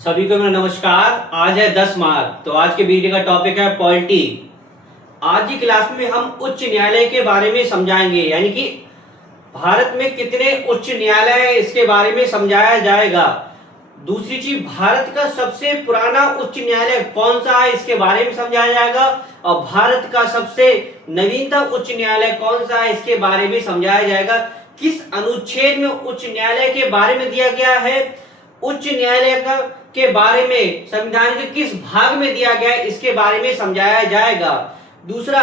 सभी को मेरा नमस्कार। आज है 10 मार्च। तो आज के वीडियो का टॉपिक है पॉलिटी। आज की क्लास में हम उच्च न्यायालय के बारे में समझाएंगे, यानी कि भारत में कितने उच्च न्यायालय है इसके बारे में समझाया जाएगा। दूसरी चीज, भारत का सबसे पुराना उच्च न्यायालय कौन सा है इसके बारे में समझाया जाएगा, और भारत का सबसे नवीनतम उच्च न्यायालय कौन सा है इसके बारे में समझाया जाएगा। किस अनुच्छेद में उच्च न्यायालय के बारे में दिया गया है, उच्च न्यायालय का के बारे में संविधान के किस भाग में दिया गया है इसके बारे में समझाया जाएगा। दूसरा,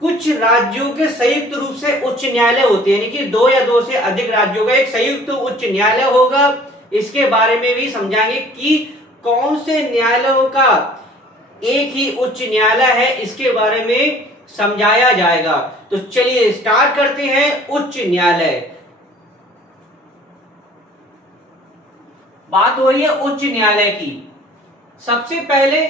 कुछ राज्यों के संयुक्त रूप से उच्च न्यायालय होते हैं, यानी कि दो या दो से अधिक राज्यों का एक संयुक्त उच्च न्यायालय होगा। इसके बारे में भी समझाएंगे कि कौन से न्यायालयों का एक ही उच्च न्यायालय है, इसके बारे में समझाया जाएगा। तो चलिए स्टार्ट करते हैं। उच्च न्यायालय, बात हो रही है उच्च न्यायालय की। सबसे पहले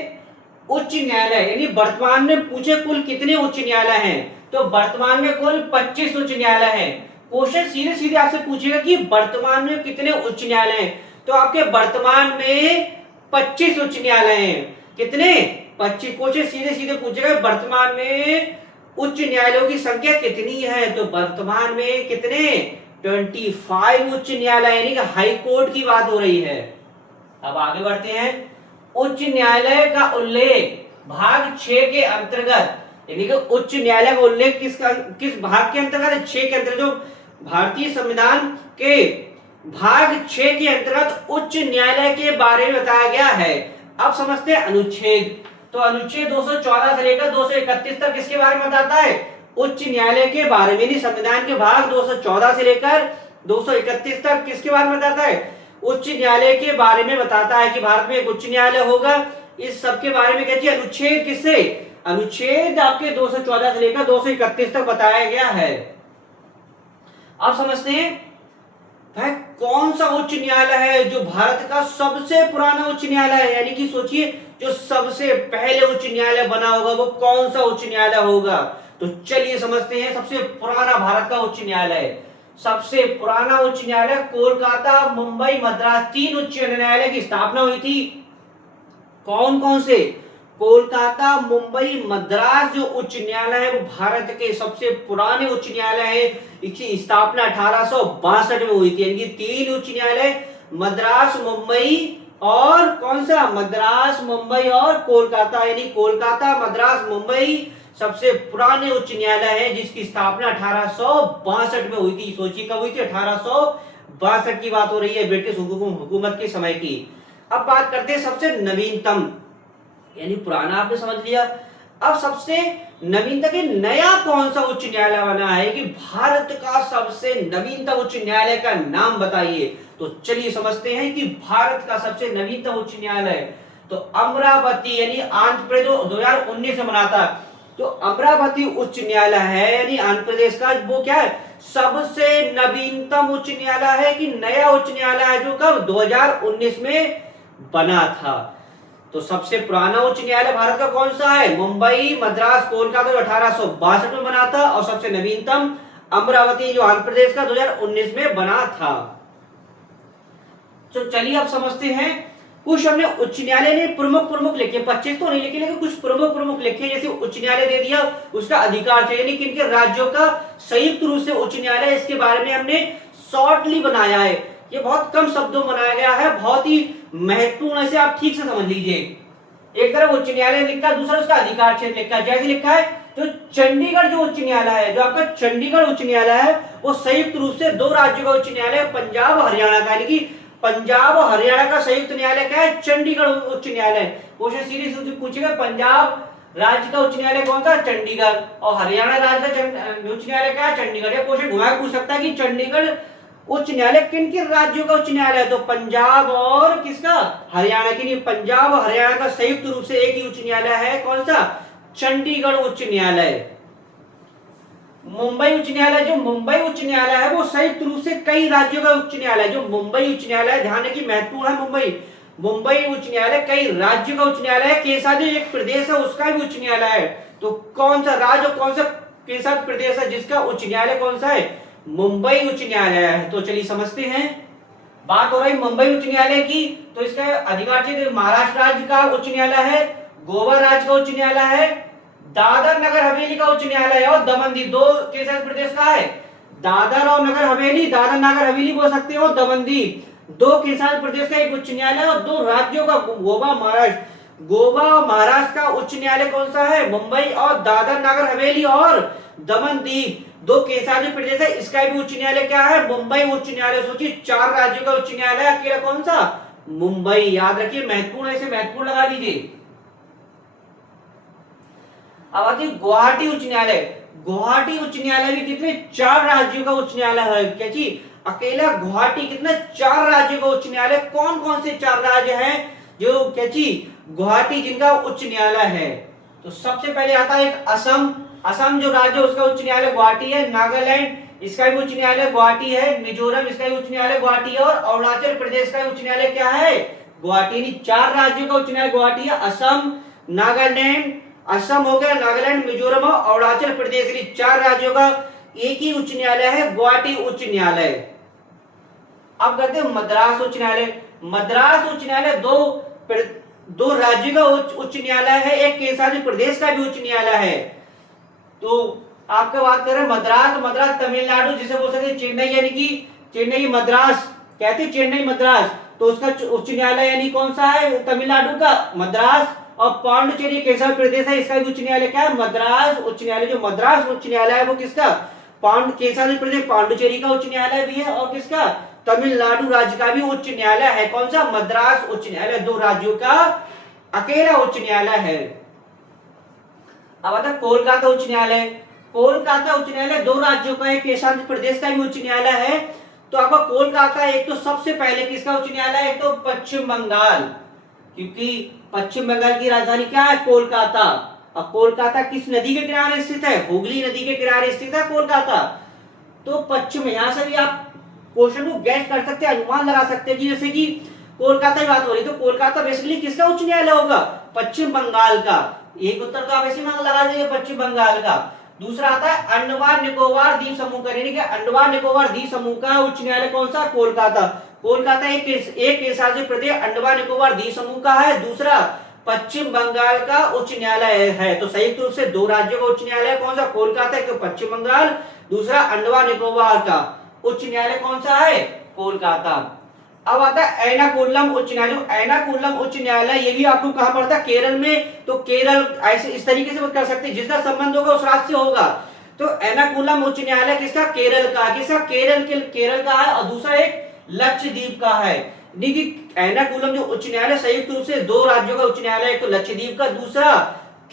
उच्च न्यायालय, यानी वर्तमान में पूछे कुल कितने उच्च न्यायालय हैं, तो वर्तमान में कुल 25 उच्च न्यायालय हैं। क्वेश्चन सीधे सीधे आपसे पूछेगा कि वर्तमान में कितने उच्च न्यायालय हैं, तो आपके वर्तमान में 25 उच्च न्यायालय हैं। कितने? 25। क्वेश्चन सीधे सीधे पूछेगा वर्तमान में उच्च न्यायालयों की संख्या कितनी है, तो वर्तमान में कितने? 25 उच्च न्यायालय, यानी कि हाई कोर्ट की बात हो रही है। अब आगे बढ़ते हैं। उच्च न्यायालय का उल्लेख भाग 6 के अंतर्गत, यानी कि उच्च न्यायालय का उल्लेख किस भाग के अंतर्गत है? 6 के अंतर्गत, जो भारतीय संविधान के भाग 6 के अंतर्गत उच्च न्यायालय के बारे में बताया गया है। अब समझते हैं अनुच्छेद। तो अनुच्छेद 214 से लेकर 231 तक किसके बारे में बताता है? उच्च न्यायालय के बारे में। संविधान के भाग 214 से लेकर 231 तक किसके बारे में बताता है? उच्च न्यायालय के बारे में बताता है कि भारत में एक उच्च न्यायालय होगा। इस सब के बारे में कहती है अनुच्छेद। किससे? अनुच्छेद आपके 214 से लेकर 231 तक बताया गया है। अब समझते हैं भाई कौन सा उच्च न्यायालय है जो भारत का सबसे पुराना उच्च न्यायालय है, यानी कि सोचिए जो सबसे पहले उच्च न्यायालय बना होगा वो कौन सा उच्च न्यायालय होगा। तो चलिए समझते हैं। सबसे पुराना भारत का उच्च न्यायालय, सबसे पुराना उच्च न्यायालय कोलकाता, मुंबई, मद्रास, 3 उच्च न्यायालय की स्थापना हुई थी। कौन कौन से? कोलकाता, मुंबई, मद्रास जो उच्च न्यायालय है वो भारत के सबसे पुराने उच्च न्यायालय है। इसकी स्थापना 1862 में हुई थी, यानी कि 3 उच्च न्यायालय, मद्रास, मुंबई और कौन सा? मद्रास, मुंबई और कोलकाता, यानी कोलकाता, मद्रास, मुंबई सबसे पुराने उच्च न्यायालय है जिसकी स्थापना 1862 में हुई थी। सोचिए कब हुई थी? 1862 की बात हो रही है, ब्रिटिश हुकूमत के समय की। अब बात करते हैं सबसे नवीनतम, यानी पुराना आपने समझ लिया। अब सबसे नवीनतम नया कौन सा उच्च न्यायालय बना है कि भारत का सबसे नवीनतम उच्च न्यायालय का नाम बताइए। तो चलिए समझते हैं कि भारत का सबसे नवीनतम उच्च न्यायालय तो अमरावती, यानी आंध्र प्रदेश 2019 में बना था। तो अमरावती उच्च न्यायालय है, यानी आंध्र प्रदेश का, वो क्या है? सबसे नवीनतम उच्च न्यायालय है कि नया उच्च न्यायालय है जो कब? 2019 में बना था। तो सबसे पुराना उच्च न्यायालय भारत का कौन सा है? मुंबई, मद्रास, कोलकाता जो 1862 में बना था, और सबसे नवीनतम अमरावती जो आंध्र प्रदेश का 2019 में बना था। तो चलिए अब समझते हैं। कुछ हमने उच्च न्यायालय ने प्रमुख लिखे, 25 तो नहीं लिखे, लेकिन कुछ प्रमुख लिखे। जैसे उच्च न्यायालय दे दिया, उसका अधिकार चाहिए, यानी किनके राज्यों का संयुक्त रूप से उच्च न्यायालय, इसके बारे में हमने शॉर्टली बनाया है। ये बहुत कम शब्दों में बनाया गया है, बहुत ही महत्वपूर्ण, इसे आप ठीक से समझ लीजिए। एक तरफ उच्च न्यायालय लिखा है, दूसरा उसका अधिकार क्षेत्र लिखा है। जैसे लिखा है जो चंडीगढ़ जो उच्च न्यायालय है, जो आपका चंडीगढ़ उच्च न्यायालय है, वो संयुक्त रूप से 2 राज्यों का उच्च न्यायालय, पंजाब और हरियाणा का, यानी कि पंजाब और हरियाणा का संयुक्त न्यायालय क्या है? चंडीगढ़ उच्च न्यायालय। क्वेश्चन सीरीज पूछेगा पंजाब राज्य का उच्च न्यायालय कौन सा? चंडीगढ़। और हरियाणा राज्य का उच्च न्यायालय क्या है? चंडीगढ़। या क्वेश्चन घुमा पूछ सकता है कि चंडीगढ़ उच्च न्यायालय किन किन राज्यों का उच्च न्यायालय है? तो पंजाब और किसका? हरियाणा की। नहीं, पंजाब और हरियाणा का संयुक्त रूप से एक ही उच्च न्यायालय है। कौन सा? चंडीगढ़ उच्च न्यायालय। मुंबई उच्च न्यायालय, जो मुंबई उच्च न्यायालय है वो संयुक्त रूप से कई राज्यों का उच्च न्यायालय, जो मुंबई उच्च न्यायालय, ध्यान रखिए महत्वपूर्ण है मुंबई उच्च न्यायालय कई राज्यों का उच्च न्यायालय है। केसा जो एक प्रदेश है उसका भी उच्च न्यायालय है। तो कौन सा राज्य और कौन सा केसा प्रदेश है जिसका उच्च न्यायालय कौन सा है? मुंबई उच्च न्यायालय है। तो चलिए समझते हैं। बात हो रही मुंबई उच्च न्यायालय की, तो इसका अधिकार क्षेत्र महाराष्ट्र राज्य का उच्च न्यायालय है, गोवा राज्य का उच्च न्यायालय है, दादर नगर हवेली का उच्च न्यायालय है और दमन दीव, दो केंद्र शासित प्रदेश का है। दादर और नगर हवेली, दादर नगर हवेली बोल सकते हो, दमन दीव, दो केंद्र शासित प्रदेश का एक उच्च न्यायालय और दो राज्यों का गोवा महाराष्ट्र। गोवा और महाराष्ट्र का उच्च न्यायालय कौन सा है? मुंबई, और दादर नगर हवेली और दमन दीव दो केंद्र शासित प्रदेश है, इसका भी उच्च न्यायालय क्या है? मुंबई उच्च न्यायालय। सोचिए 4 राज्यों का उच्च न्यायालय, अकेला कौन सा? मुंबई। याद रखिए, महत्वपूर्ण, ऐसे महत्वपूर्ण लगा लीजिए। अब आती है गुवाहाटी उच्च न्यायालय। गुवाहाटी उच्च न्यायालय भी कितने? 4 राज्यों का उच्च न्यायालय है। क्या जी? अकेला गुवाहाटी कितना? 4 राज्यों का उच्च न्यायालय। कौन कौन से 4 राज्य हैं जो क्या जी गुवाहाटी जिनका उच्च न्यायालय है? तो सबसे पहले आता है एक असम। असम जो राज्य है उसका उच्च न्यायालय गुवाहाटी है। नागालैंड, इसका भी उच्च न्यायालय गुवाहाटी है। मिजोरम, इसका भी उच्च न्यायालय गुवाहाटी है। और अरुणाचल प्रदेश का उच्च न्यायालय क्या है? गुवाहाटी। 4 राज्यों का उच्च न्यायालय गुवाहाटी है। असम, नागालैंड, असम हो गया, नागालैंड, मिजोरम और अरुणाचल प्रदेश, के 4 राज्यों का एक ही उच्च न्यायालय है, गुवाहाटी उच्च न्यायालय। अब कहते हैं मद्रास उच्च न्यायालय। मद्रास उच्च न्यायालय दो राज्यों का उच्च न्यायालय है, एक केंद्र शासित प्रदेश का भी उच्च न्यायालय है। तो आपका बात कर रहे हैं मद्रास, तो मद्रास तमिलनाडु, जिसे बोल सकते हैं चेन्नई, यानी कि चेन्नई मद्रास कहते हैं, चेन्नई मद्रास, तो उसका उच्च न्यायालय यानी कौन सा है? तमिलनाडु का मद्रास। और पांडुचेरी केंद्र शासित प्रदेश है, इसका भी उच्च न्यायालय क्या है? मद्रास उच्च न्यायालय। जो मद्रास उच्च न्यायालय है वो किसका? केंद्र शासित प्रदेश पांडुचेरी का उच्च न्यायालय भी है, और किसका? तमिलनाडु राज्य का भी उच्च न्यायालय है। कौन सा? मद्रास उच्च न्यायालय। 2 राज्यों का अकेला उच्च न्यायालय है। अब आता है कोलकाता उच्च न्यायालय। कोलकाता उच्च न्यायालय 2 राज्यों का, एक केंद्र शासित प्रदेश का भी उच्च न्यायालय है। तो आपका कोलकाता एक तो सबसे पहले किसका उच्च न्यायालय है? एक तो पश्चिम बंगाल, क्योंकि पश्चिम बंगाल की राजधानी क्या है? कोलकाता। और कोलकाता किस नदी के किनारे स्थित है? हुगली नदी के किनारे स्थित है कोलकाता। तो पश्चिम, यहां से भी आप क्वेश्चन को गैस कर सकते हैं, अनुमान लगा सकते हैं कि जैसे कि कोलकाता की बात हो रही, तो कोलकाता बेसिकली किसका उच्च न्यायालय होगा? पश्चिम बंगाल का। एक उत्तर तो आप ऐसे में लगा देंगे, पश्चिम बंगाल का। दूसरा आता है अंडमान निकोबार द्वीप समूह का, यानी कि अंडमान निकोबार द्वीप समूह का उच्च न्यायालय कौन सा? कोलकाता। कोलकाता एक केंद्र शासित प्रदेश अंडमान निकोबार द्वीप समूह का है। दूसरा पश्चिम बंगाल का उच्च न्यायालय है। तो संयुक्त रूप से 2 राज्यों का उच्च न्यायालय कौन सा? कोलकाता, एक पश्चिम बंगाल, दूसरा अंडमान निकोबार का उच्च न्यायालय कौन सा है? कोलकाता। अब आता है एर्नाकुलम उच्च न्यायालय। एर्नाकुलम उच्च न्यायालय ये भी आपको कहां पड़ता है? केरल में। तो केरल ऐसे इस तरीके से कर सकते हैं, जिसका संबंध होगा उस राज्य से होगा। तो एर्नाकुलम उच्च न्यायालय किसका? केरल का। किसका? केरल का है। और दूसरा एक लक्षद्वीप का है। एर्नाकुलम जो उच्च न्यायालय संयुक्त रूप से 2 राज्यों का उच्च न्यायालय, एक तो लक्षद्वीप का, दूसरा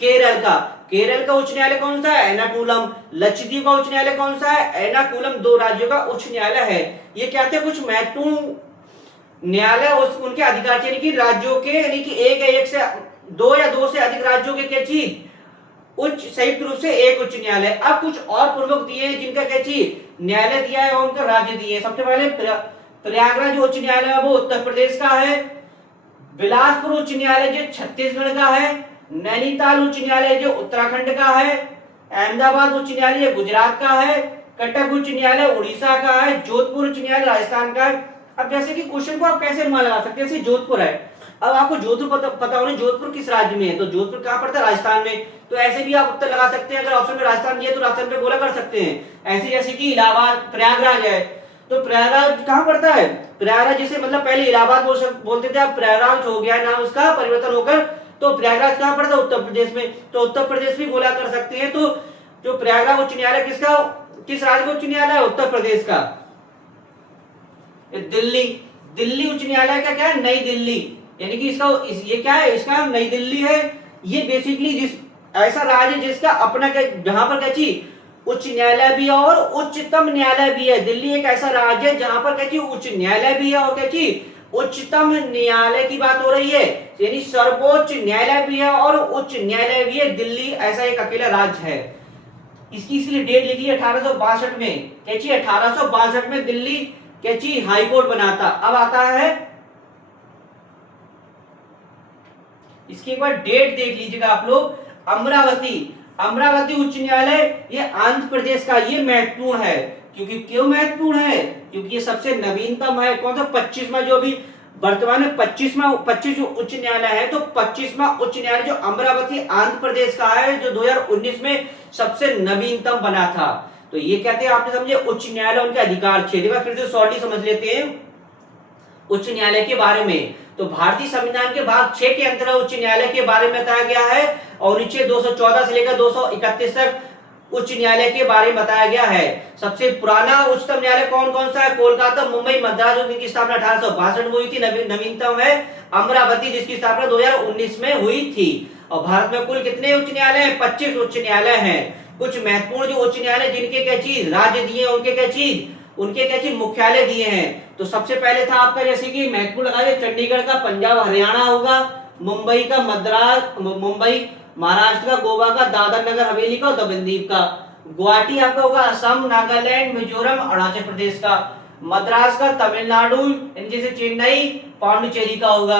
केरल का। केरल का उच्च न्यायालय कौन सा है? एर्नाकुलम। लक्षद्वीप का उच्च न्यायालय कौन सा है? एर्नाकुलम। 2 राज्यों का उच्च न्यायालय है। ये क्या थे? कुछ महत्वपूर्ण न्यायालय उनके अधिकार, यानी कि राज्यों के, यानी कि एक से 2 या 2 से अधिक राज्यों के क्या चीज उच्च संयुक्त रूप से एक उच्च न्यायालय। अब कुछ और प्रमुख दिए हैं जिनका क्या चीज न्यायालय दिया है और उनका राज्य दिए हैं। सबसे पहले प्रयागराज उच्च न्यायालय है वो उत्तर प्रदेश का है। बिलासपुर उच्च न्यायालय जो छत्तीसगढ़ का है। नैनीताल उच्च न्यायालय जो उत्तराखंड का है। अहमदाबाद उच्च न्यायालय गुजरात का है। कटक उच्च न्यायालय उड़ीसा का है। जोधपुर उच्च न्यायालय राजस्थान का है। अब जैसे कि क्वेश्चन को आप कैसे अनुमान लगा सकते हैं? जैसे जोधपुर है, अब आपको जोधपुर पता होना जोधपुर किस राज्य में है, तो जोधपुर कहां पड़ता है? राजस्थान में। तो ऐसे भी आप उत्तर लगा सकते हैं, अगर ऑप्शन में राजस्थान दिया तो राजस्थान पे गोला कर सकते हैं। ऐसे जैसे कि इलाहाबाद, प्रयागराज है, तो प्रयागराज कहां पड़ता है? प्रयागराज जैसे मतलब पहले इलाहाबाद बोलते थे, अब प्रयागराज हो गया नाम उसका परिवर्तन होकर, तो प्रयागराज कहां पड़ता है? उत्तर प्रदेश में। तो उत्तर प्रदेश भी गोला कर सकते हैं। तो जो प्रयागराज उच्च न्यायालय किसका, किस राज्य का उच्च न्यायालय है? उत्तर प्रदेश का। दिल्ली, दिल्ली उच्च न्यायालय का क्या है? नई दिल्ली, यानी कि इसका ये क्या है? इसका नई दिल्ली है। ये बेसिकली जिस ऐसा राज्य जिसका अपना क्या, जहां पर क्या चीज उच्च न्यायालय भी है और उच्चतम न्यायालय भी है। दिल्ली एक ऐसा राज्य है जहां पर क्या चीज उच्च न्यायालय भी है और क्या चीज उच्चतम न्यायालय की बात हो रही है, यानी सर्वोच्च न्यायालय भी है और उच्च न्यायालय भी है। दिल्ली ऐसा एक अकेला राज्य है। इसकी इसलिए डेट लिखी है 1862 में। क्या चीज 1862 में दिल्ली क्या चीज हाई कोर्ट बनाता। अब आता है इसकी एक बार डेट देख लीजिएगा आप लोग। अमरावती, अमरावती उच्च न्यायालय ये आंध्र प्रदेश का, ये महत्वपूर्ण है क्योंकि क्यों महत्वपूर्ण है? क्योंकि ये सबसे नवीनतम है। कौन सा? 25वां, जो अभी वर्तमान में 25 उच्च न्यायालय है, तो 25वां उच्च न्यायालय जो अमरावती आंध्र प्रदेश का है, जो 2019 में सबसे नवीनतम बना था। तो ये कहते हैं, आपने समझे, उच्च न्यायालय उनके अधिकार क्षेत्र। फिर से शॉर्टली समझ लेते हैं उच्च न्यायालय के बारे में। तो भारतीय संविधान के भाग 6 के अंतर्गत उच्च न्यायालय के बारे में बताया गया है, और अनुच्छेद 214 से लेकर 231 तक उच्च न्यायालय के बारे में बताया गया है। सबसे पुराना उच्चतम न्यायालय कौन कौन सा है? कोलकाता, मुंबई, मद्रास, जिनकी स्थापना 1862 में हुई थी। नवीनतम है अमरावती, जिसकी स्थापना 2019 में हुई थी। और भारत में कुल कितने उच्च न्यायालय हैं? 25 उच्च न्यायालय हैं। कुछ महत्वपूर्ण जो उच्च न्यायालय जिनके क्या चीज राज्य दिए, उनके क्या चीज मुख्यालय दिए हैं। तो सबसे पहले था आपका, जैसे कि महत्वपूर्ण लगा, चंडीगढ़ का पंजाब हरियाणा होगा, मुंबई का मद्रास, मुंबई महाराष्ट्र का, गोवा का, दादर नगर हवेली का, और दमनदीव का। गुवाहाटी आपका होगा असम, नागालैंड, मिजोरम, अरुणाचल प्रदेश का। मद्रास का तमिलनाडु, जैसे चेन्नई, पांडुचेरी का होगा।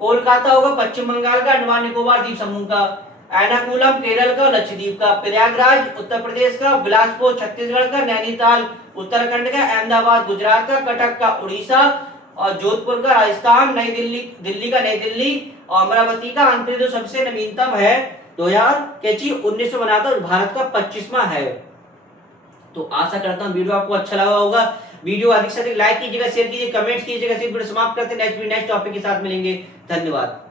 कोलकाता होगा पश्चिम बंगाल का, अंडमान निकोबार द्वीप समूह का। एर्नाकुलम केरल का, लक्षद्वीप का। प्रयागराज उत्तर प्रदेश का। बिलासपुर छत्तीसगढ़ का। नैनीताल उत्तराखंड का। अहमदाबाद गुजरात का। कटक का उड़ीसा, और जोधपुर का राजस्थान। नई दिल्ली का नई दिल्ली, और अमरावती का आंध्र प्रदेश। सबसे नवीनतम है 2019 में बना था, भारत का 25वां है। तो आशा करता हूं वीडियो आपको अच्छा लगा होगा। वीडियो अधिक से अधिक लाइक कीजिएगा, शेयर कीजिए, कमेंट कीजिएगा। वीडियो समाप्त करते हैं, नेक्स्ट टॉपिक के साथ मिलेंगे। धन्यवाद।